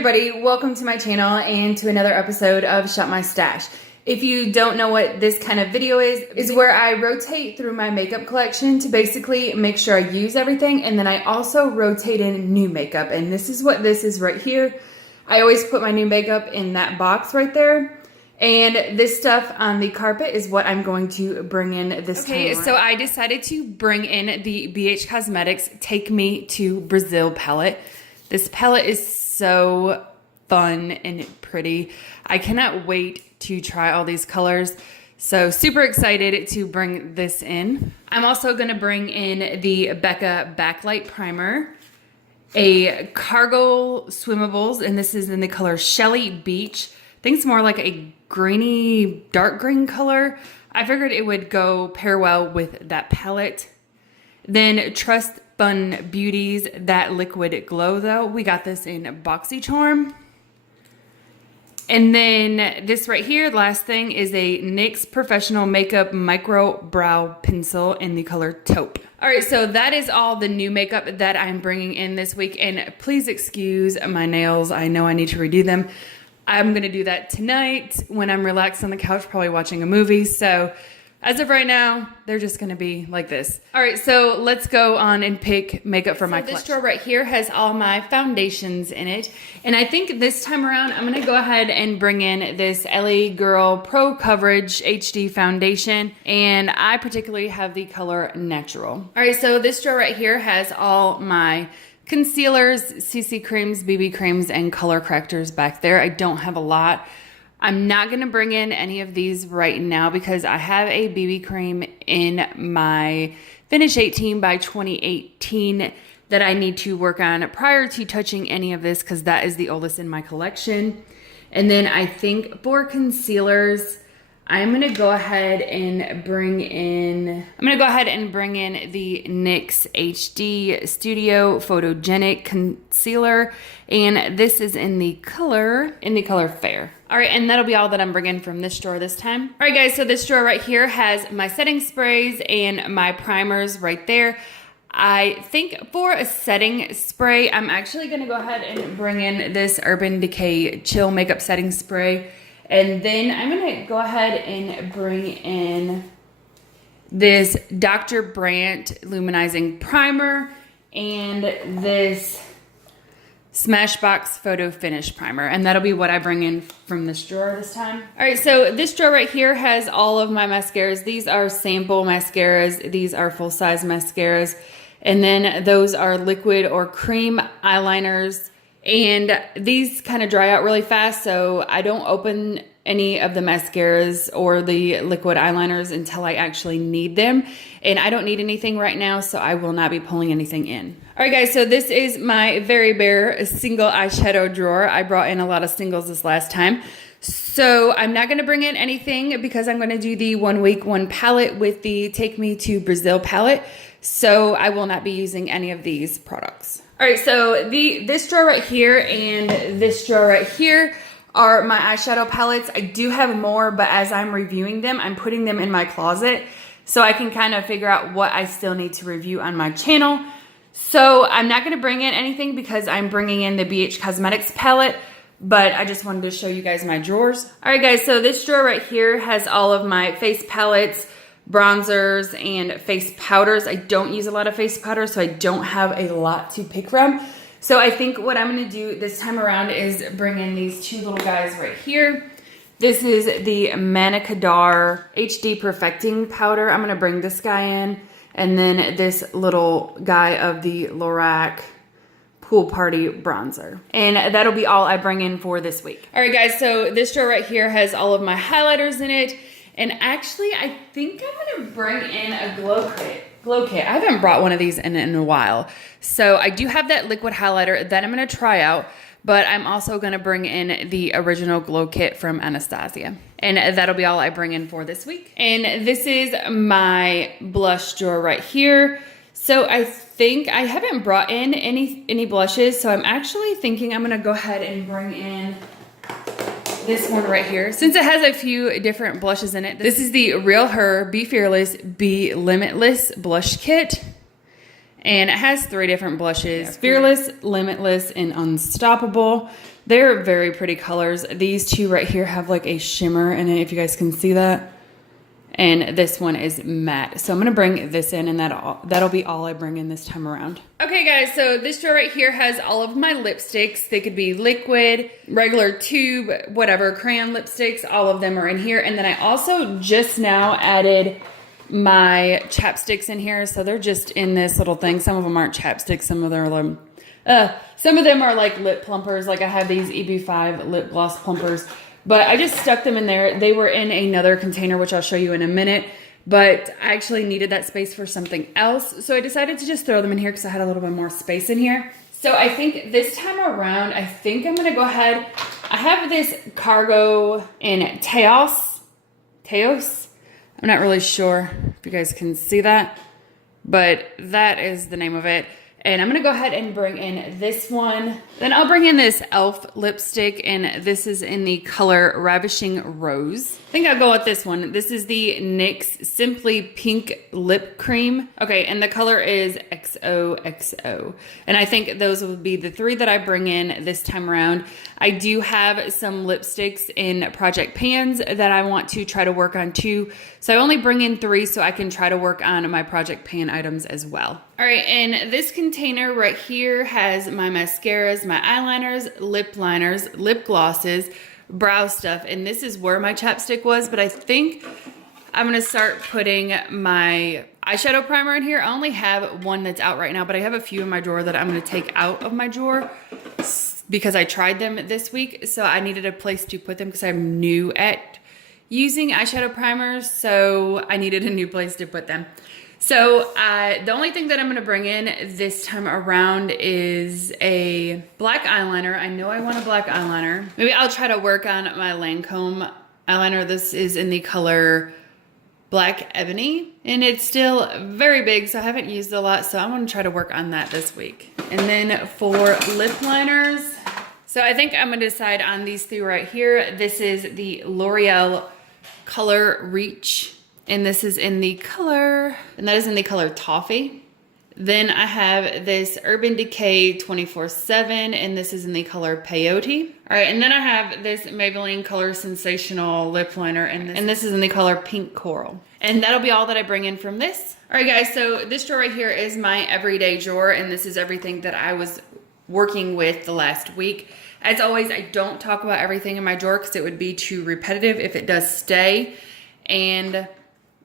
everybody, welcome to my channel and to another episode of Shop My Stash. If you don't know what this kind of video is where I rotate through my makeup collection to basically make sure I use everything, and then I also rotate in new makeup, and this is what this is right here. I always put my new makeup in that box right there. And this stuff on the carpet is what I'm going to bring in this time. Okay, so I decided to bring in the BH Cosmetics Take Me to Brazil palette. This palette is so fun and pretty. I cannot wait to try all these colors. So super excited to bring this in. I'm also gonna bring in the Becca Backlight Primer, a Cargo Swimmables, and this is in the color Shelly Beach. I think it's more like a greeny, dark green color. I figured it would go pair well with that palette. Then Trust Fun Beauties, that liquid glow though. We got this in BoxyCharm. And then this right here, last thing, is a NYX Professional Makeup Micro Brow Pencil in the color Taupe. All right, so that is all the new makeup that I'm bringing in this week. And please excuse my nails. I know I need to redo them. I'm gonna do that tonight when I'm relaxed on the couch, probably watching a movie. So as of right now, they're just gonna be like this. All right, so let's go on and pick makeup for my collection. This drawer right here has all my foundations in it. And I think this time around, I'm gonna go ahead and bring in this LA Girl Pro Coverage HD Foundation. And I particularly have the color Natural. All right, so this drawer right here has all my concealers, CC creams, BB creams, and color correctors back there. I don't have a lot. I'm not going to bring in any of these right now because I have a BB cream in my Finish 18 by 2018 that I need to work on prior to touching any of this because that is the oldest in my collection. And then I think for concealers, I'm going to go ahead and bring in the NYX HD Studio Photogenic Concealer, and this is in the color Fair. All right, and that'll be all that I'm bringing from this drawer this time. All right, guys, so this drawer right here has my setting sprays and my primers right there. I think for a setting spray, I'm actually going to go ahead and bring in this Urban Decay Chill Makeup Setting Spray. And then I'm going to go ahead and bring in this Dr. Brandt Luminizing Primer and this Smashbox Photo Finish Primer. And that'll be what I bring in from this drawer this time. All right, so this drawer right here has all of my mascaras. These are sample mascaras. These are full-size mascaras. And then those are liquid or cream eyeliners. And these kind of dry out really fast, so I don't open any of the mascaras or the liquid eyeliners until I actually need them. And I don't need anything right now, so I will not be pulling anything in. All right, guys, so this is my Very Bare single eyeshadow drawer. I brought in a lot of singles this last time. So I'm not going to bring in anything because I'm going to do the 1 week, 1 palette with the Take Me to Brazil palette. So I will not be using any of these products. All right, so this drawer right here and this drawer right here are my eyeshadow palettes. I do have more, but as I'm reviewing them, I'm putting them in my closet so I can kind of figure out what I still need to review on my channel. So I'm not going to bring in anything because I'm bringing in the BH Cosmetics palette, but I just wanted to show you guys my drawers. All right, guys, so this drawer right here has all of my face palettes, bronzers, and face powders. I don't use a lot of face powder, so I don't have a lot to pick from. So I think what I'm going to do this time around is bring in these two little guys right here. This is the Manicadar HD Perfecting Powder. I'm going to bring this guy in. And then this little guy of the Lorac Pool Party Bronzer. And that'll be all I bring in for this week. All right, guys, so this drawer right here has all of my highlighters in it. And actually, I think I'm going to bring in a glow kit. I haven't brought one of these in a while. So I do have that liquid highlighter that I'm going to try out. But I'm also going to bring in the original glow kit from Anastasia. And that'll be all I bring in for this week. And this is my blush drawer right here. So I think I haven't brought in any blushes. So I'm actually thinking I'm going to go ahead and bring in this one right here, since it has a few different blushes in it. This is the Real Her Be Fearless, Be Limitless blush kit. And it has 3 different blushes: Fearless, Limitless, and Unstoppable. They're very pretty colors. These 2 right here have like a shimmer in it, if you guys can see that. And this one is matte. So I'm gonna bring this in, and that'll be all I bring in this time around. Okay guys, so this drawer right here has all of my lipsticks. They could be liquid, regular tube, whatever, crayon lipsticks, all of them are in here. And then I also just now added my chapsticks in here. So they're just in this little thing. Some of them aren't chapsticks, some of them are like lip plumpers. Like I have these EB5 lip gloss plumpers. But I just stuck them in there. They were in another container, which I'll show you in a minute. But I actually needed that space for something else. So I decided to just throw them in here because I had a little bit more space in here. So I think this time around, I think I'm going to go ahead. I have this cargo in Teos. I'm not really sure if you guys can see that. But that is the name of it. And I'm going to go ahead and bring in this one. Then I'll bring in this e.l.f. lipstick, and this is in the color Ravishing Rose. I think I'll go with this one. This is the NYX Simply Pink Lip Cream. Okay, and the color is XOXO. And I think those will be the 3 that I bring in this time around. I do have some lipsticks in Project Pans that I want to try to work on too. So I only bring in 3 so I can try to work on my Project Pan items as well. All right, and this container right here has my mascaras, my eyeliners, lip liners, lip glosses, brow stuff, and this is where my chapstick was, but I think I'm gonna start putting my eyeshadow primer in here. I only have one that's out right now, but I have a few in my drawer that I'm gonna take out of my drawer because I tried them this week, so I needed a place to put them because I'm new at using eyeshadow primers, so I needed a new place to put them. So the only thing that I'm gonna bring in this time around is a black eyeliner. I know I want a black eyeliner. Maybe I'll try to work on my Lancome eyeliner. This is in the color Black Ebony, and it's still very big, so I haven't used it a lot, so I'm gonna try to work on that this week. And then for lip liners, so I think I'm gonna decide on these 3 right here. This is the L'Oreal Color Reach, and this is in the color, and that is in the color Toffee. Then I have this Urban Decay 24/7, and this is in the color Peyote. All right, and then I have this Maybelline Color Sensational lip liner, and this is in the color Pink Coral. And that'll be all that I bring in from this. All right, guys, so this drawer right here is my everyday drawer, and this is everything that I was working with the last week. As always, I don't talk about everything in my drawer because it would be too repetitive if it does stay. And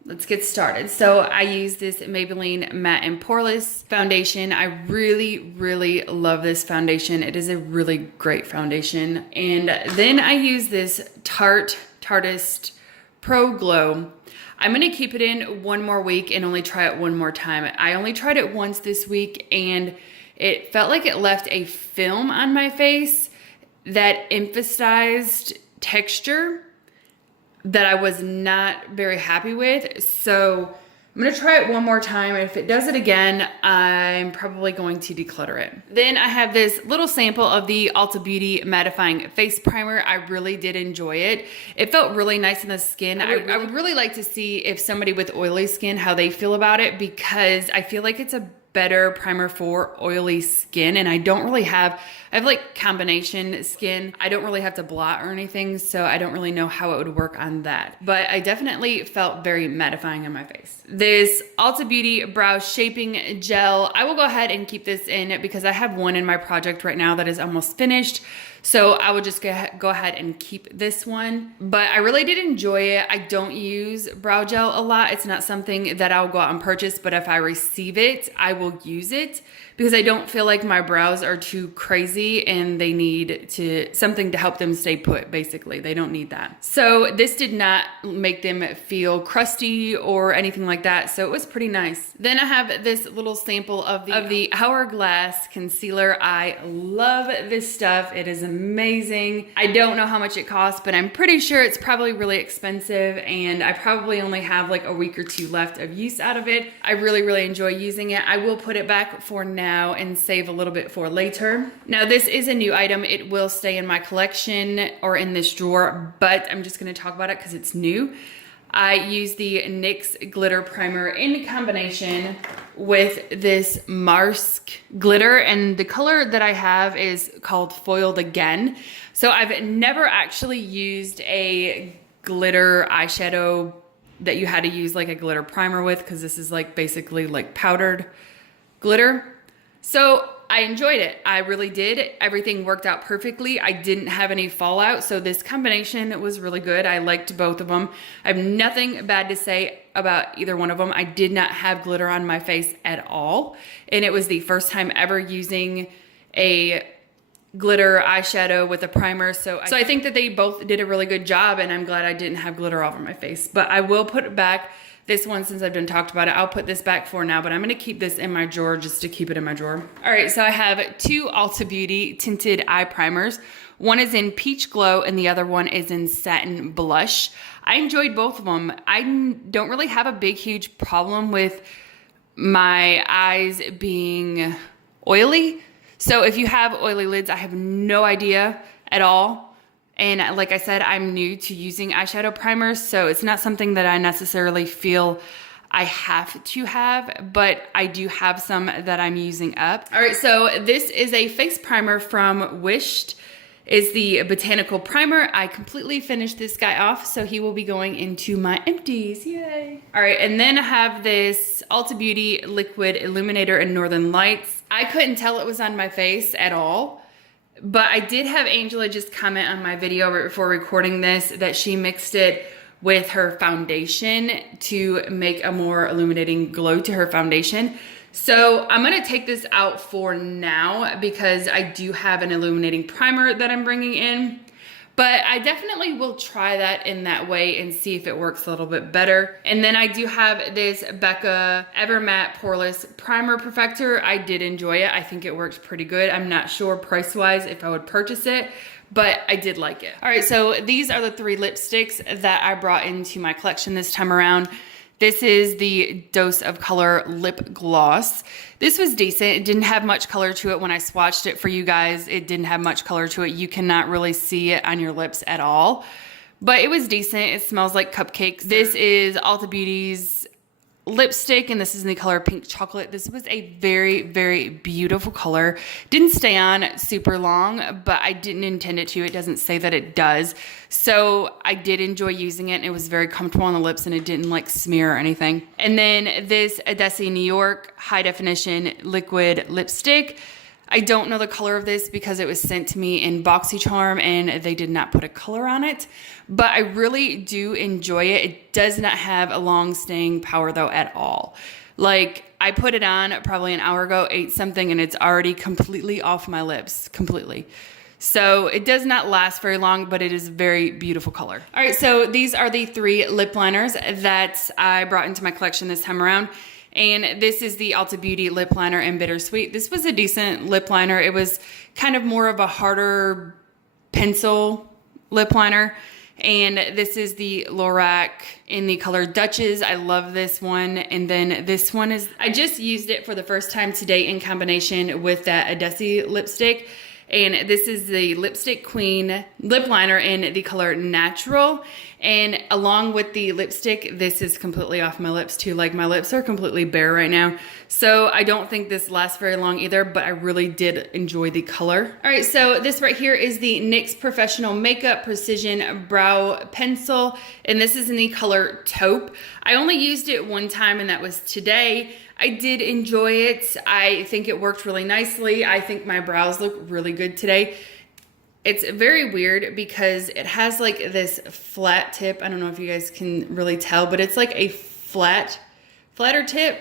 let's get started. So I use this Maybelline Matte and Poreless foundation. I really, really love this foundation. It is a really great foundation. And then I use this Tarteist Pro Glow. I'm gonna keep it in one more week and only try it one more time. I only tried it once this week, and it felt like it left a film on my face that emphasized texture that I was not very happy with. So I'm gonna try it one more time. If it does it again, I'm probably going to declutter it. Then I have this little sample of the Ulta Beauty Mattifying Face Primer. I really did enjoy it. It felt really nice in the skin. I would really like to see if somebody with oily skin, how they feel about it, because I feel like it's a better primer for oily skin, and I have like combination skin. I don't really have to blot or anything, so I don't really know how it would work on that. But I definitely felt very mattifying on my face. This Ulta Beauty Brow Shaping Gel, I will go ahead and keep this in because I have one in my project right now that is almost finished. So I would just go ahead and keep this one. But I really did enjoy it. I don't use brow gel a lot. It's not something that I'll go out and purchase, but if I receive it, I will use it because I don't feel like my brows are too crazy and they need something to help them stay put, basically. They don't need that. So this did not make them feel crusty or anything like that, so it was pretty nice. Then I have this little sample of the Hourglass Concealer. I love this stuff. It is amazing. I don't know how much it costs, but I'm pretty sure it's probably really expensive, and I probably only have like a week or 2 left of use out of it. I really, really enjoy using it. I will put it back for now and save a little bit for later. Now this is a new item. It will stay in my collection or in this drawer, but I'm just gonna talk about it because it's new. I used the NYX glitter primer in combination with this Marsk glitter, and the color that I have is called Foiled Again. So I've never actually used a glitter eyeshadow that you had to use like a glitter primer with, because this is like basically like powdered glitter. So I enjoyed it. I really did. Everything worked out perfectly. I didn't have any fallout. So this combination was really good. I liked both of them. I have nothing bad to say about either one of them. I did not have glitter on my face at all. And it was the first time ever using a glitter eyeshadow with a primer. So I think that they both did a really good job, and I'm glad I didn't have glitter all over my face. But I will put it back. This one, since I've done talked about it, I'll put this back for now, but I'm gonna keep this in my drawer just to keep it in my drawer. All right, so I have two Ulta Beauty tinted eye primers. One is in Peach Glow and the other one is in Satin Blush. I enjoyed both of them. I don't really have a big, huge problem with my eyes being oily. So if you have oily lids, I have no idea at all. And like I said, I'm new to using eyeshadow primers, so it's not something that I necessarily feel I have to have, but I do have some that I'm using up. All right, so this is a face primer from Wished. It's the Botanical Primer. I completely finished this guy off, so he will be going into my empties, yay. All right, and then I have this Ulta Beauty Liquid Illuminator in Northern Lights. I couldn't tell it was on my face at all. But I did have Angela just comment on my video right before recording this that she mixed it with her foundation to make a more illuminating glow to her foundation. So I'm gonna take this out for now because I do have an illuminating primer that I'm bringing in. But I definitely will try that in that way and see if it works a little bit better. And then I do have this Becca Evermatte Poreless Primer Perfector. I did enjoy it. I think it works pretty good. I'm not sure price-wise if I would purchase it, but I did like it. All right, so these are the three lipsticks that I brought into my collection this time around. This is the Dose of Color Lip Gloss. This was decent. It didn't have much color to it when I swatched it for you guys. It didn't have much color to it. You cannot really see it on your lips at all. But it was decent. It smells like cupcakes. This is Ulta Beauty's lipstick, and this is in the color Pink Chocolate. This was a very, very beautiful color. Didn't stay on super long, but I didn't intend it to. It doesn't say that it does. So I did enjoy using it, and it was very comfortable on the lips, and it didn't like smear or anything. And then this Ebates New York High Definition Liquid Lipstick. I don't know the color of this because it was sent to me in BoxyCharm and they did not put a color on it, but I really do enjoy it. It does not have a long staying power though at all. Like I put it on probably an hour ago, ate something, and it's already completely off my lips, completely. So it does not last very long, but it is a very beautiful color. All right, so these are the three lip liners that I brought into my collection this time around. And this is the Ulta Beauty Lip Liner in Bittersweet. This was a decent lip liner. It was kind of more of a harder pencil lip liner. And this is the Lorac in the color Duchess. I love this one. And then this one is, I just used it for the first time today in combination with that Ebates lipstick. And this is the Lipstick Queen lip liner in the color Natural. And along with the lipstick, this is completely off my lips too. Like my lips are completely bare right now. So I don't think this lasts very long either, but I really did enjoy the color. All right, so this right here is the NYX Professional Makeup Precision Brow Pencil. And this is in the color Taupe. I only used it one time, and that was today. I did enjoy it. I think it worked really nicely. I think my brows look really good today. It's very weird because it has like this flat tip. I don't know if you guys can really tell, but it's like a flatter tip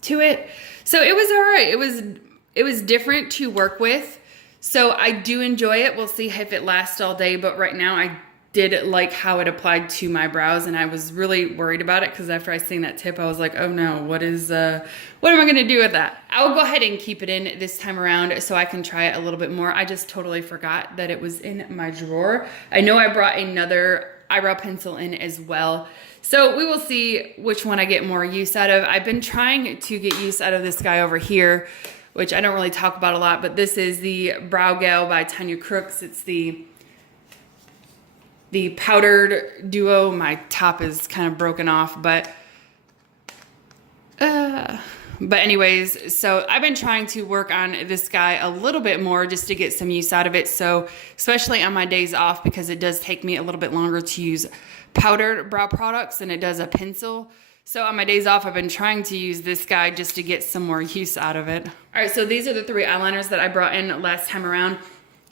to it. So it was all right. It was different to work with. So I do enjoy it. We'll see if it lasts all day, but right now I did like how it applied to my brows, and I was really worried about it because after I seen that tip, I was like, oh no, what am I gonna do with that? I will go ahead and keep it in this time around so I can try it a little bit more. I just totally forgot that it was in my drawer. I know I brought another eyebrow pencil in as well. So we will see which one I get more use out of. I've been trying to get use out of this guy over here, which I don't really talk about a lot, but this is the Brow Gal by Tanya Crooks. It's the the powdered duo. My top is kind of broken off, but anyways, so I've been trying to work on this guy a little bit more just to get some use out of it. So especially on my days off, because it does take me a little bit longer to use powdered brow products than it does a pencil. So on my days off, I've been trying to use this guy just to get some more use out of it. All right, so these are the 3 eyeliners that I brought in last time around.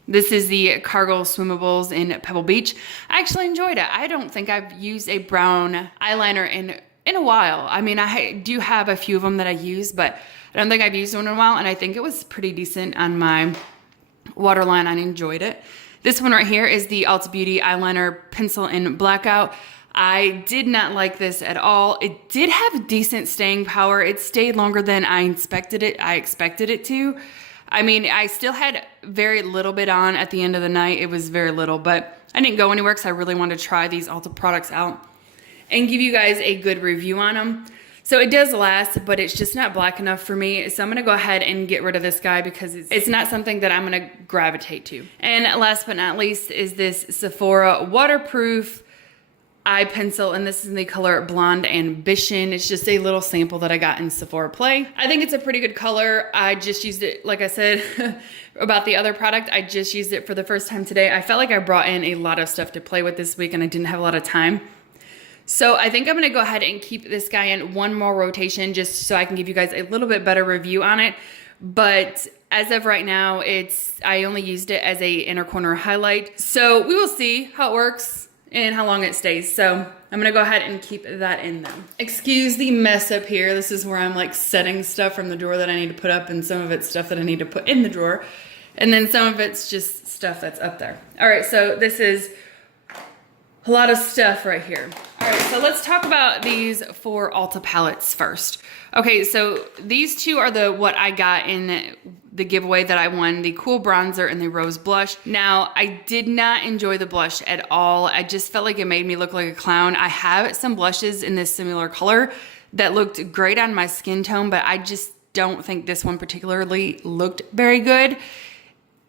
This is the Cargill Swimmables in Pebble Beach. I actually enjoyed it. I don't think I've used a brown eyeliner in a while. I mean, I do have a few of them that I use, but I don't think I've used one in a while, and I think it was pretty decent on my waterline. I enjoyed it. This one right here is the Ulta Beauty Eyeliner Pencil in Blackout. I did not like this at all. It did have decent staying power. It stayed longer than I expected it to. I mean, I still had very little bit on at the end of the night. It was very little, but I didn't go anywhere because I really wanted to try these Ulta products out and give you guys a good review on them. So it does last, but it's just not black enough for me. So I'm gonna go ahead and get rid of this guy because it's not something that I'm gonna gravitate to. And last but not least is this Sephora waterproof eye pencil, and this is in the color Blonde Ambition. It's just a little sample that I got in Sephora Play. I think it's a pretty good color. I just used it, like I said about the other product, I just used it for the first time today. I felt like I brought in a lot of stuff to play with this week and I didn't have a lot of time. So I think I'm gonna go ahead and keep this guy in one more rotation just so I can give you guys a little bit better review on it. But as of right now, I only used it as a inner corner highlight. So we will see how it works and how long it stays. So I'm gonna go ahead and keep that in though. Excuse the mess up here. This is where I'm like setting stuff from the drawer that I need to put up, and some of it's stuff that I need to put in the drawer. And then some of it's just stuff that's up there. All right, so this is a lot of stuff right here. All right, so let's talk about these 4 Ulta palettes first. Okay, so these 2 are what I got in the giveaway that I won, the Cool Bronzer and the Rose Blush. Now, I did not enjoy the blush at all. I just felt like it made me look like a clown. I have some blushes in this similar color that looked great on my skin tone, but I just don't think this one particularly looked very good.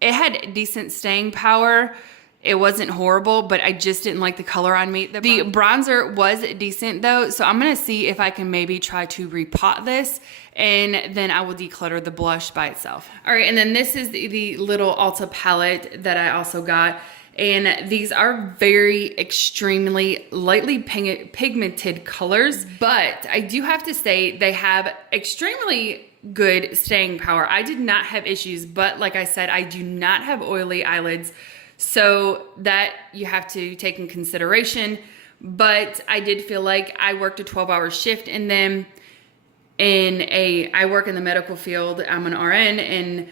It had decent staying power. It wasn't horrible, but I just didn't like the color on me. The bronzer was decent though, so I'm gonna see if I can maybe try to repot this, and then I will declutter the blush by itself. All right, and then this is the little Ulta palette that I also got, and these are very extremely lightly pigmented colors, but I do have to say they have extremely good staying power. I did not have issues, but like I said, I do not have oily eyelids. So that you have to take in consideration, but I did feel like I worked a 12-hour shift in them. I work in the medical field. I'm an RN, and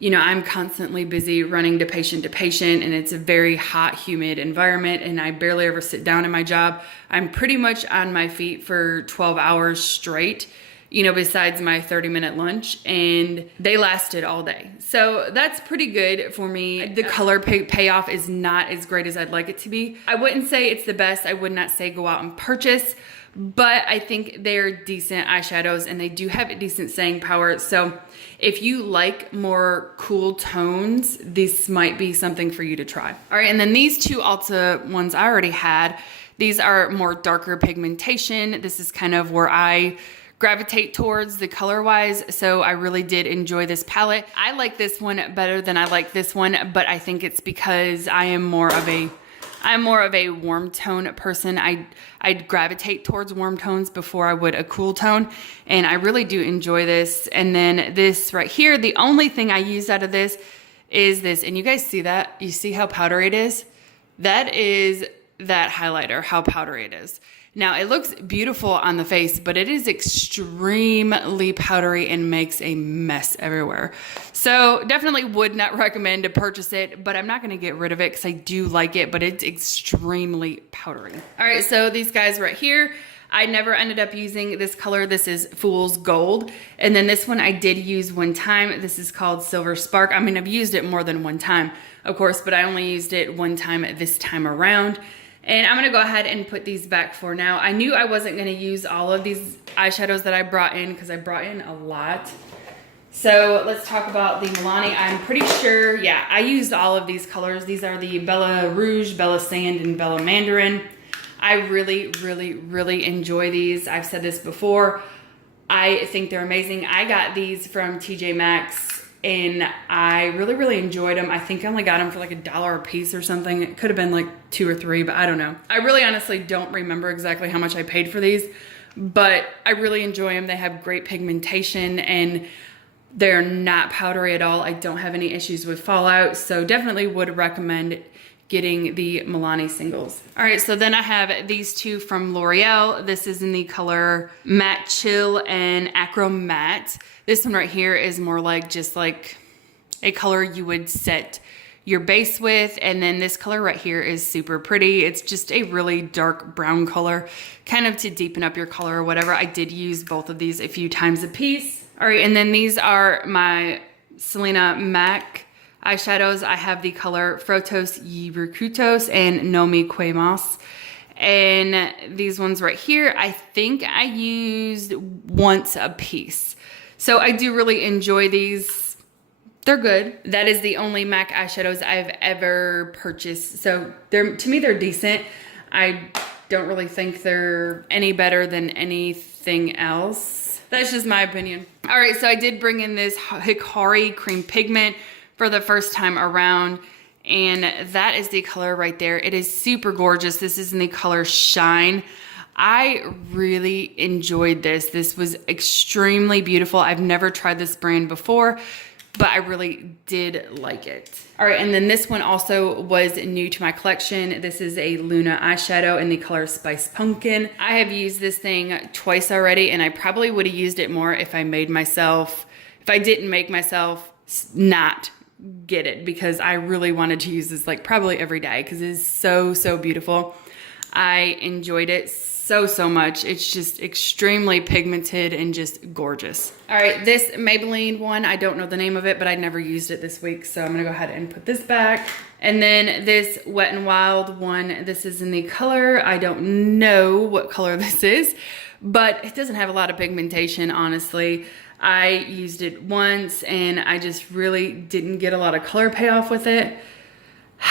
you know, I'm constantly busy running to patient, and it's a very hot, humid environment, and I barely ever sit down in my job. I'm pretty much on my feet for 12 hours straight, you know, besides my 30-minute lunch, and they lasted all day. So that's pretty good for me. The color payoff is not as great as I'd like it to be. I wouldn't say it's the best. I would not say go out and purchase, but I think they're decent eyeshadows and they do have a decent staying power. So if you like more cool tones, this might be something for you to try. All right, and then these 2 Ulta ones I already had. These are more darker pigmentation. This is kind of where I gravitate towards the color wise, so I really did enjoy this palette. I like this one better than I like this one, but I think it's because I'm more of a warm tone person. I'd gravitate towards warm tones before I would a cool tone, and I really do enjoy this. And then this right here, the only thing I used out of this is this, and you guys see that? You see how powdery it is? That is that highlighter, how powdery it is. Now, it looks beautiful on the face, but it is extremely powdery and makes a mess everywhere. So definitely would not recommend to purchase it, but I'm not gonna get rid of it because I do like it, but it's extremely powdery. All right, so these guys right here, I never ended up using this color. This is Fool's Gold. And then this one I did use one time. This is called Silver Spark. I mean, I've used it more than one time, of course, but I only used it one time this time around. And I'm gonna go ahead and put these back for now. I knew I wasn't gonna use all of these eyeshadows that I brought in because I brought in a lot. So let's talk about the Milani. I'm pretty sure, yeah, I used all of these colors. These are the Bella Rouge, Bella Sand, and Bella Mandarin. I really enjoy these. I've said this before. I think they're amazing. I got these from TJ Maxx and I really enjoyed them. I think I only got them for like $1 a piece or something. It could have been like 2 or 3, but I don't know. I really honestly don't remember exactly how much I paid for these, but I really enjoy them. They have great pigmentation and they're not powdery at all. I don't have any issues with fallout, so definitely would recommend getting the Milani singles. All right, so then I have these two from L'Oreal. This is in the color Matte Chill and Acro Matte. This one right here is more like just like a color you would set your base with, and then this color right here is super pretty. It's just a really dark brown color, kind of to deepen up your color or whatever. I did use both of these a few times a piece. All right, and then these are my Selena Mac eyeshadows. I have the color Frotos y Recrutos and No Me Quemos. And these ones right here, I think I used once a piece. So I do really enjoy these. They're good. That is the only MAC eyeshadows I've ever purchased. So to me, they're decent. I don't really think they're any better than anything else. That's just my opinion. All right, so I did bring in this Hikari Cream Pigment for the first time around, and that is the color right there. It is super gorgeous. This is in the color Shine. I really enjoyed this. This was extremely beautiful. I've never tried this brand before, but I really did like it. All right, and then this one also was new to my collection. This is a Luna eyeshadow in the color Spice Pumpkin. I have used this thing twice already, and I probably would have used it more if I didn't make myself not get it, because I really wanted to use this like probably every day because it is so beautiful. I enjoyed it so much. It's just extremely pigmented and just gorgeous. All right, this Maybelline one, I don't know the name of it, but I never used it this week, so I'm gonna go ahead and put this back. And then this Wet n Wild one, this is in the color, I don't know what color this is, but it doesn't have a lot of pigmentation, honestly. I used it once and I just really didn't get a lot of color payoff with it.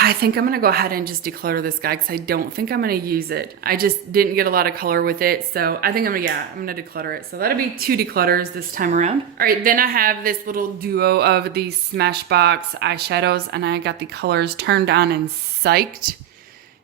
I think I'm gonna go ahead and just declutter this guy because I don't think I'm gonna use it. I just didn't get a lot of color with it, so I think I'm gonna declutter it. So that'll be 2 declutters this time around. All right, then I have this little duo of the Smashbox eyeshadows, and I got the colors Turned On and Psyched.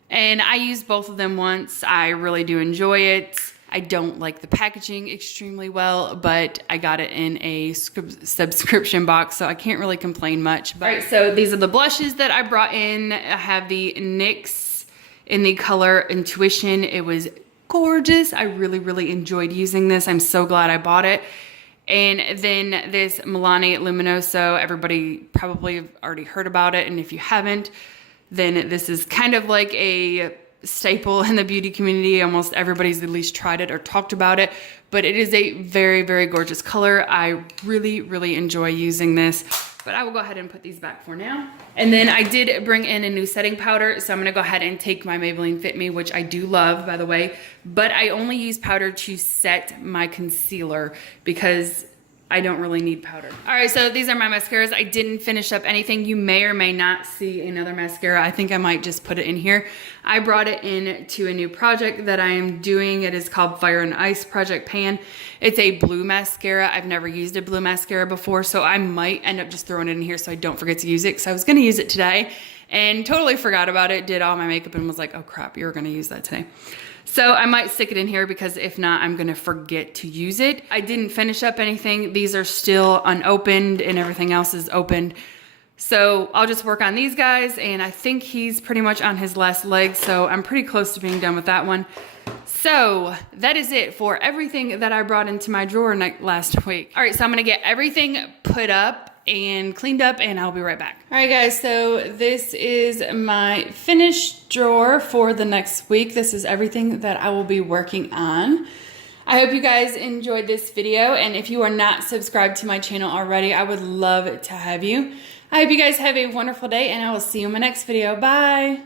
And I used both of them once. I really do enjoy it. I don't like the packaging extremely well, but I got it in a subscription box, so I can't really complain much. But, all right, so these are the blushes that I brought in. I have the NYX in the color Intuition. It was gorgeous. I really enjoyed using this. I'm so glad I bought it. And then this Milani Luminoso. Everybody probably have already heard about it, and if you haven't, then this is kind of like a staple in the beauty community. Almost everybody's at least tried it or talked about it, but it is a very gorgeous color. I really enjoy using this, but I will go ahead and put these back for now. And then I did bring in a new setting powder, so I'm gonna go ahead and take my Maybelline Fit Me, which I do love, by the way, but I only use powder to set my concealer because I don't really need powder. All right, so these are my mascaras. I didn't finish up anything. You may or may not see another mascara. I think I might just put it in here. I brought it in to a new project that I am doing. It is called Fire and Ice Project Pan. It's a blue mascara. I've never used a blue mascara before, so I might end up just throwing it in here so I don't forget to use it, because I was gonna use it today and totally forgot about it, did all my makeup and was like, oh crap, you were gonna use that today. So I might stick it in here because if not, I'm gonna forget to use it. I didn't finish up anything. These are still unopened and everything else is opened. So I'll just work on these guys, and I think he's pretty much on his last leg, so I'm pretty close to being done with that one. So that is it for everything that I brought into my drawer last week. All right, so I'm gonna get everything put up and cleaned up, and I'll be right back. All right guys, so this is my finished drawer for the next week. This is everything that I will be working on. I hope you guys enjoyed this video, and if you are not subscribed to my channel already, I would love to have you. I hope you guys have a wonderful day, and I will see you in my next video. Bye.